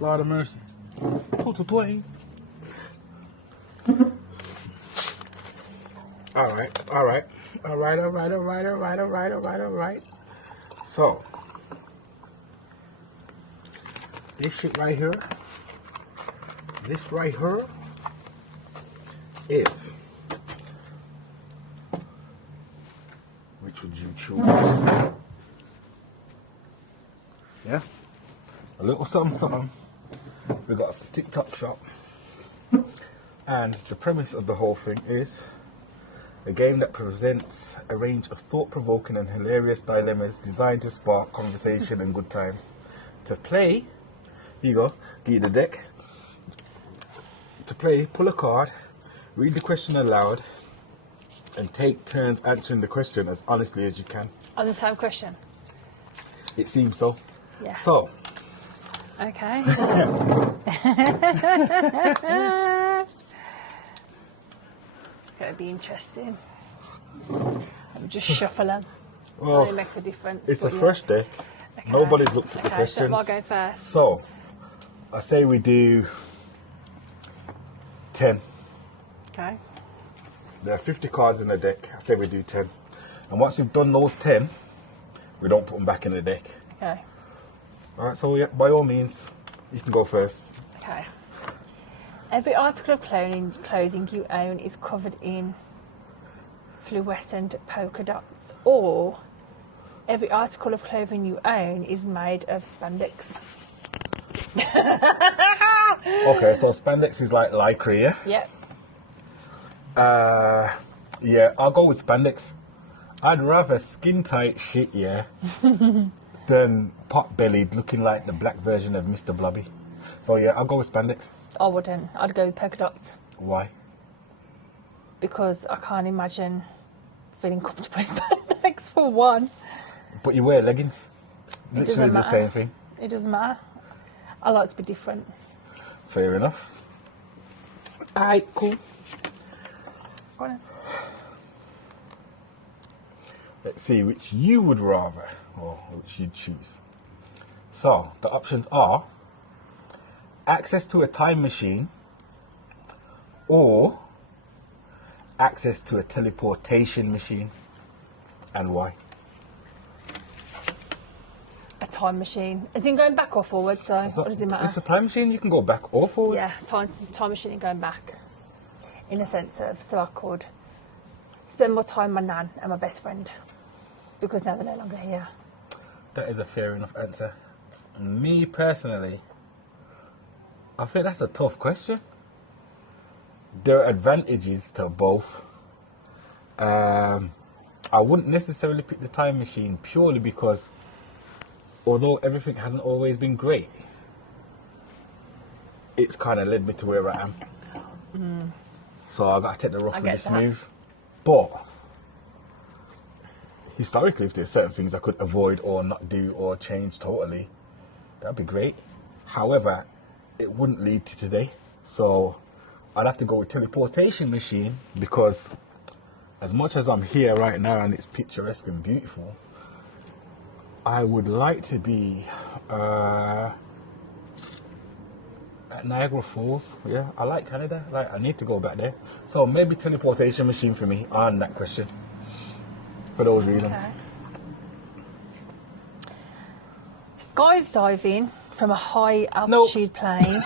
Lord of mercy. Total Dwayne. Alright. So, this shit right here, is, which would you choose? Yeah? A little something. We got off the TikTok shop. And the premise of the whole thing is a game that presents a range of thought-provoking and hilarious dilemmas designed to spark conversation and good times. To play, here you go, give you the deck. To play, pull a card, read the question aloud, and take turns answering the question as honestly as you can. On the same question? It seems so. Yeah. So. Okay. Gonna be interesting. I'm just shuffle them. Well, it makes a difference. It's a fresh deck. Okay. Nobody's looked at the questions. So I'll go first. So, I say we do 10. Okay. There are 50 cards in the deck. I say we do 10. And once we've done those 10, we don't put them back in the deck. Okay. Alright, so yeah, by all means, you can go first. Okay. Every article of clothing you own is covered in fluorescent polka dots, or every article of clothing you own is made of spandex. Okay, so spandex is like lycra, yeah? Yep. Yeah, I'll go with spandex. I'd rather skin tight shit, yeah, than pot bellied looking like the black version of Mr. Blobby. So yeah, I'll go with spandex. I wouldn't. I'd go with polka dots. Why? Because I can't imagine feeling comfortable in spandex for one. But you wear leggings. Literally the same thing. It doesn't matter. I like to be different. Fair enough. Alright, cool. Go on then. Let's see which you would rather, or which you'd choose. So, the options are access to a time machine or access to a teleportation machine, and why? A time machine. Is it going back or forward? So what does it matter? It's a time machine, you can go back or forward. Yeah, time machine and going back. In a sense of, so I could spend more time with my nan and my best friend. Because now they're no longer here. That is a fair enough answer. Me personally, I think that's a tough question. There are advantages to both. I wouldn't necessarily pick the time machine purely because although everything hasn't always been great, it's kind of led me to where I am. Mm. So I got to take the rough with the smooth. But historically, if there's certain things I could avoid or not do or change totally, that'd be great. However, it wouldn't lead to today. So I'd have to go with teleportation machine because as much as I'm here right now and it's picturesque and beautiful, I would like to be at Niagara Falls. Yeah, I like Canada. Like, I need to go back there. So maybe teleportation machine for me on that question. For those reasons. Okay. Skydiving from a high altitude plane.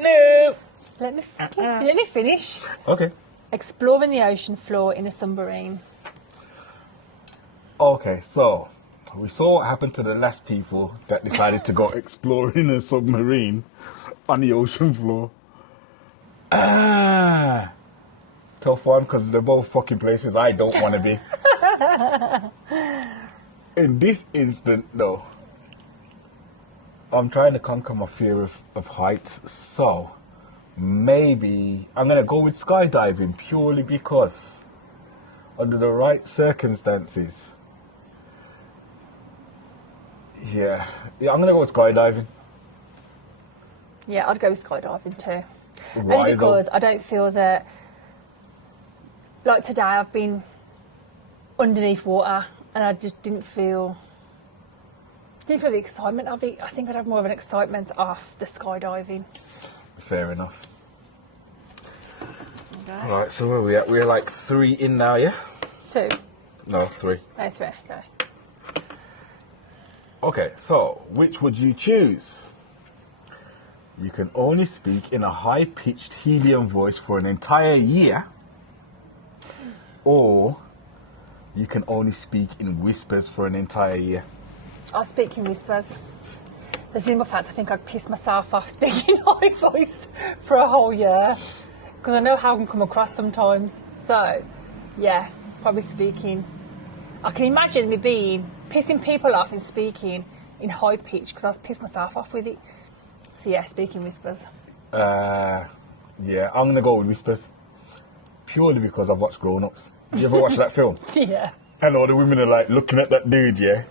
No. Let me finish. Okay. Exploring the ocean floor in a submarine. Okay, so we saw what happened to the last people that decided to go exploring in a submarine on the ocean floor. Tough one, because they're both fucking places I don't want to be. In this instant, though, I'm trying to conquer my fear of heights, so maybe I'm going to go with skydiving purely because under the right circumstances, yeah, I'm going to go with skydiving. Yeah, I'd go with skydiving too. Why Only because though? I don't feel that, like today, I've been underneath water and I just didn't feel think for the excitement of it, I think I'd have more of an excitement off the skydiving. Fair enough. Okay. Right, so where are we at? We're like 3 in now, yeah? 2. No, 3. That's fair. Okay. Okay, so which would you choose? You can only speak in a high-pitched helium voice for an entire year, or you can only speak in whispers for an entire year. I'll speak in whispers. The simple fact, I think I'd piss myself off speaking high voice for a whole year, because I know how I can come across sometimes. So, yeah, probably speaking. I can imagine me pissing people off and speaking in high pitch, because I'll piss myself off with it. So yeah, speaking whispers. Yeah, I'm gonna go with whispers, purely because I've watched Grown Ups. You ever watch that film? Yeah. And all the women are like looking at that dude, yeah?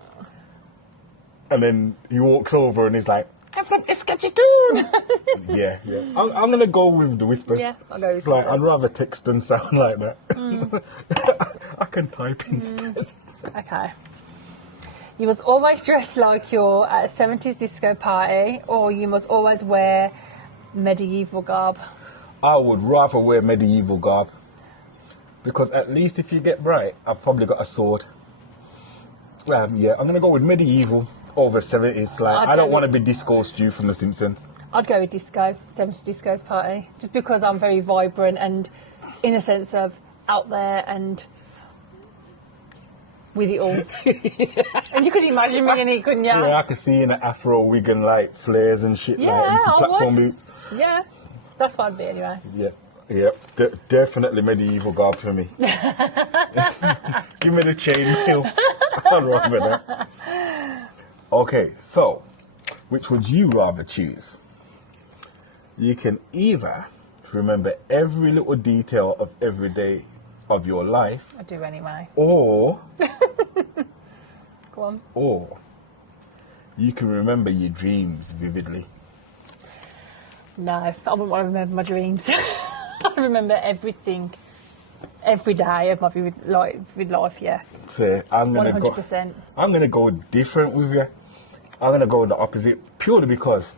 And then he walks over and he's like, I'm from Saskatchewan! yeah. I'm going to go with the whispers. Yeah, I'll go with like, whispers. I'd rather text than sound like that. I can type instead. Okay. You must always dress like you're at a 70s disco party, or you must always wear medieval garb. I would rather wear medieval garb. Because at least if you get bright, I've probably got a sword. Yeah, I'm going to go with medieval over 70s. Like, I don't want to be Disco Stew from The Simpsons. I'd go with disco, 70s disco's party, just because I'm very vibrant and in a sense of out there and with it all. And you could imagine me in it, couldn't you? Yeah, I could see in an afro wig and like flares and shit, Yeah, like, and some I platform would. boots. Yeah, that's what I'd be anyway. Yeah, definitely medieval garb for me. Give me the chainmail. I'd rather that. Okay, so which would you rather choose? You can either remember every little detail of every day of your life, I do anyway. or Go on. or you can remember your dreams vividly. No, I wouldn't want to remember my dreams. I remember everything, every day of my life, yeah. So I'm gonna 100%. go. I'm gonna go different with you. I'm gonna go the opposite, purely because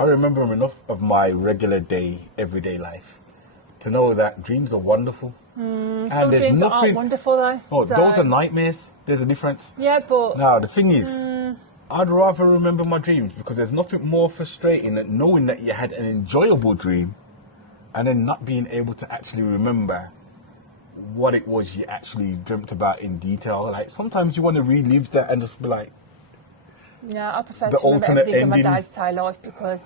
I remember enough of my regular day, everyday life, to know that dreams are wonderful. And Some there's dreams nothing. aren't wonderful though. Oh, so- those are nightmares. There's a difference. Yeah, but Now the thing is, I'd rather remember my dreams, because there's nothing more frustrating than knowing that you had an enjoyable dream and then not being able to actually remember what it was you actually dreamt about in detail. Like, sometimes you want to relive that and just be like, yeah, I prefer The to remember alternate everything in my ending. day-to-day life, because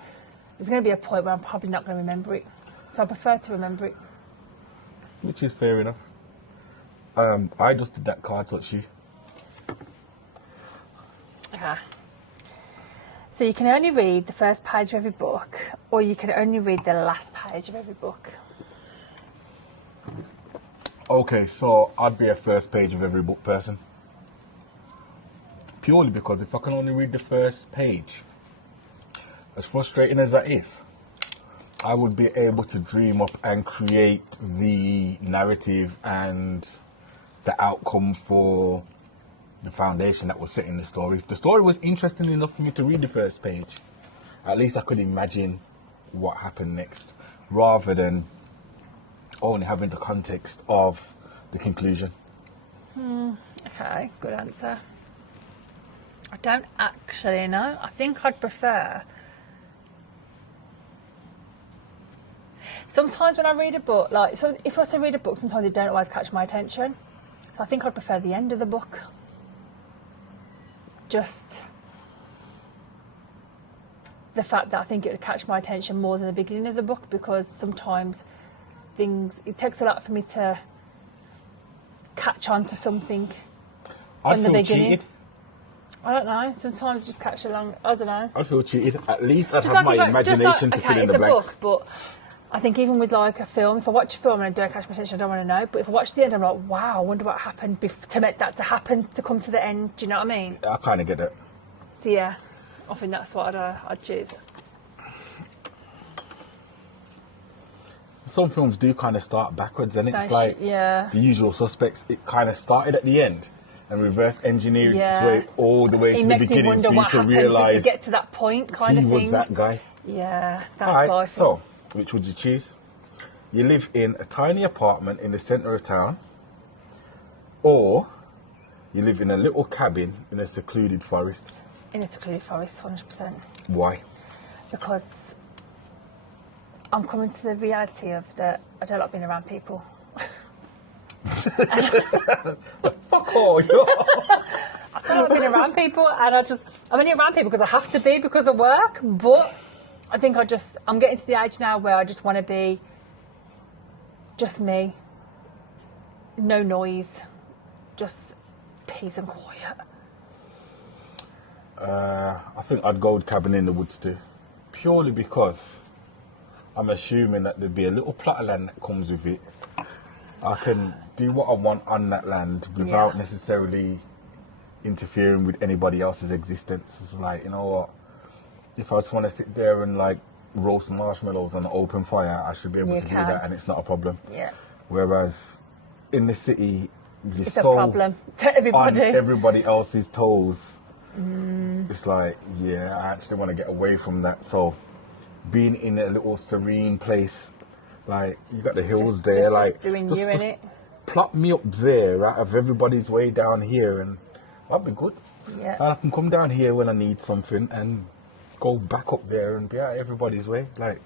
there's going to be a point where I'm probably not going to remember it. So I prefer to remember it. which is fair enough. I just did that card touch you. Okay. So you can only read the first page of every book, or you can only read the last page of every book. Okay, so I'd be a first page of every book person. Purely because if I can only read the first page, as frustrating as that is, I would be able to dream up and create the narrative and the outcome for the foundation that was set in the story. If the story was interesting enough for me to read the first page, at least I could imagine what happened next, rather than only having the context of the conclusion. Okay, good answer. I don't actually know. I think I'd prefer... Sometimes when I read a book, so if I say read a book, sometimes it don't always catch my attention. So I think I'd prefer the end of the book. Just the fact that I think it would catch my attention more than the beginning of the book, because sometimes it takes a lot for me to catch on to something I'd from the feel beginning. cheated. I don't know. Sometimes just catch along. I don't know. I'd feel cheated. At least I'd Just have like my if I- just imagination like, to fill in it's the a blanks. book, but I think even with like a film, if I watch a film and I don't catch my attention, I don't want to know. But if I watch the end, I'm like, wow, I wonder what happened to make that to happen, to come to the end. Do you know what I mean? I kind of get that. So yeah, I think that's what I'd choose. Some films do kind of start backwards, and it's That's- like yeah. The Usual Suspects. It kind of started at the end, and reverse engineer its Yeah. way all the way It to the makes me beginning wonder for you what to happened for it realise to get to that point, kind he of was thing. that guy. Yeah, that's Alright, vital. so which would you choose? You live in a tiny apartment in the centre of town, or you live in a little cabin in a secluded forest. In a secluded forest, 100%. Why? Because I'm coming to the reality of that I don't like being around people. Fuck all, yo. I don't like being around people, and I'm only around people because I have to be because of work. But I think I'm getting to the age now where I just want to be just me, no noise, just peace and quiet. I think I'd go with cabin in the woods too, purely because I'm assuming that there'd be a little plot of land that comes with it. I can do what I want on that land without necessarily interfering with anybody else's existence. It's like, you know what, if I just want to sit there and like roast marshmallows on an open fire, I should be able to do that, and it's not a problem. Yeah. Whereas in the city, you're It's so a problem to everybody. on everybody else's toes. It's like, yeah, I actually want to get away from that. So being in a little serene place, like you got the hills there, just like doing just, you just in it. plop me up there out of everybody's way down here, and that'd be good. Yeah. And I can come down here when I need something and go back up there and be out of everybody's way. Like,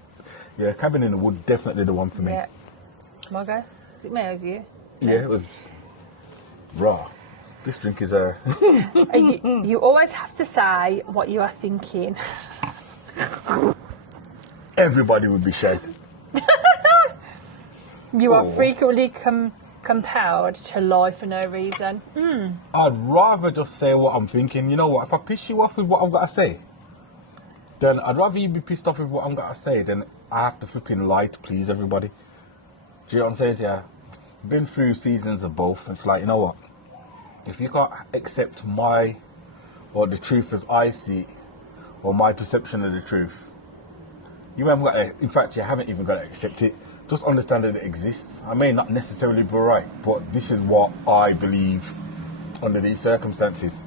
yeah, cabin in the wood, definitely the one for me. Yeah. Margot, is it me or is it you? Yeah, it was raw. This drink is a. You always have to say what you are thinking. Everybody would be shagged. You are Oh. frequently compelled to lie for no reason. I'd rather just say what I'm thinking. You know what? If I piss you off with what I've got to say, then I'd rather you be pissed off with what I'm got to say than I have to flipping lie to please everybody. Do you know what I'm saying? Yeah. Been through seasons of both. It's like, you know what? If you can't accept the truth as I see it, or my perception of the truth, you haven't got to, in fact, you haven't even got to accept it. Just understand that it exists. I may not necessarily be right, but this is what I believe under these circumstances.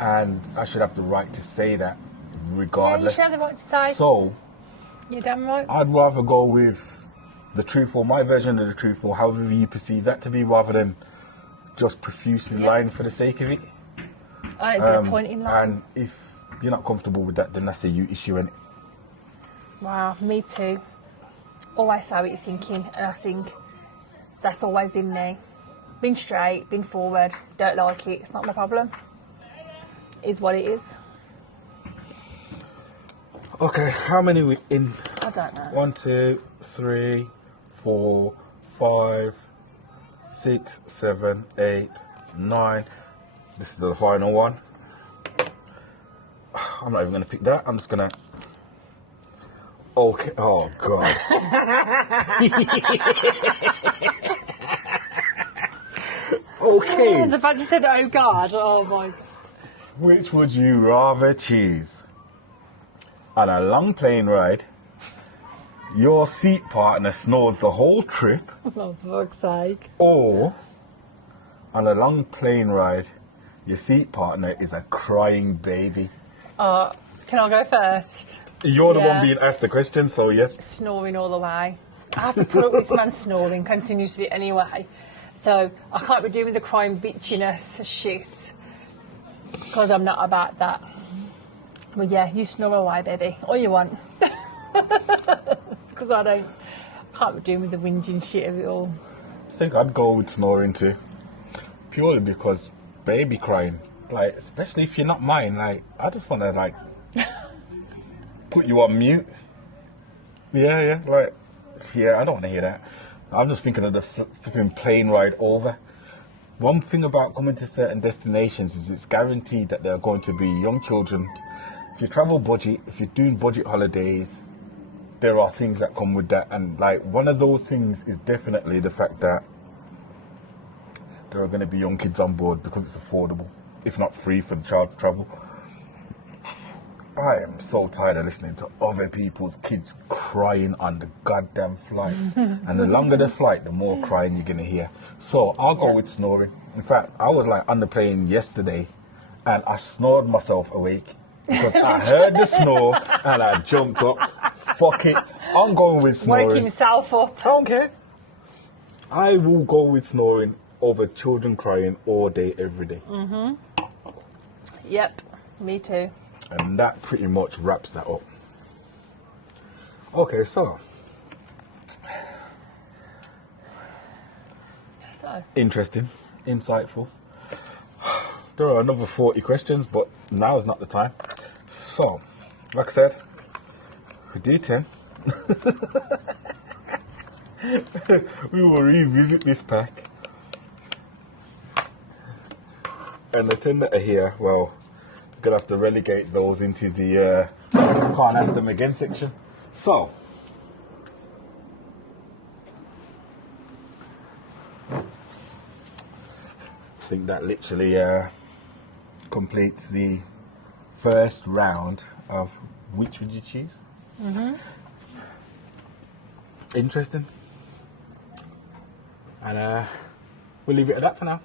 And I should have the right to say that regardless. Yeah, you should have the right to say. So, You're damn right. I'd rather go with the truth, or my version of the truth, or however you perceive that to be, rather than just profusely lying for the sake of it. And it's no point in lying. And if you're not comfortable with that, then that's a you issue, innit? Wow, me too. Always say what you're thinking, and I think that's always been me. Been straight, been forward, don't like it, it's not my problem. It is what it is. Okay, how many we in? I don't know. 1, 2, 3, 4, 5, 6, 7, 8, 9. This is the final one. I'm not even going to pick that. I'm just going to... Okay. Oh, God. Okay. The fact you said, oh God, oh my. Which would you rather choose? On a long plane ride, your seat partner snores the whole trip, Oh, for fuck's sake. or on a long plane ride, your seat partner is a crying baby? Can I go first? You're the Yeah. one being asked the question, so yes. Snoring all the way. I have to put up with this man snoring continuously anyway. So I can't be doing the crying bitchiness shit. Because I'm not about that. But yeah, you snore away, baby. All you want. Because I can't be doing with the whinging shit of it all. I think I'd go with snoring too. Purely because baby crying, like, especially if you're not mine, like, I just want to, like, put you on mute. Yeah, I don't want to hear that. I'm just thinking of the flipping plane ride over. One thing about coming to certain destinations is it's guaranteed that there are going to be young children. If you travel budget, if you're doing budget holidays, there are things that come with that. And like, one of those things is definitely the fact that there are going to be young kids on board because it's affordable, if not free for the child to travel. I am so tired of listening to other people's kids crying on the goddamn flight. And the longer the flight, the more crying you're going to hear. So I'll go with snoring. In fact, I was like on the plane yesterday and I snored myself awake because I heard the snore and I jumped up. Fuck it. I'm going with snoring. Wake himself up. I don't care. I will go with snoring over children crying all day, every day. Yep, me too. And that pretty much wraps that up. Okay, so. Interesting, insightful. There are another 40 questions, but now is not the time. So, like I said, for D10, we will revisit this pack. And the 10 that are here, well, we're going to have to relegate those into the can't ask them again section. So, I think that literally completes the first round of which would you choose? Interesting. And we'll leave it at that for now.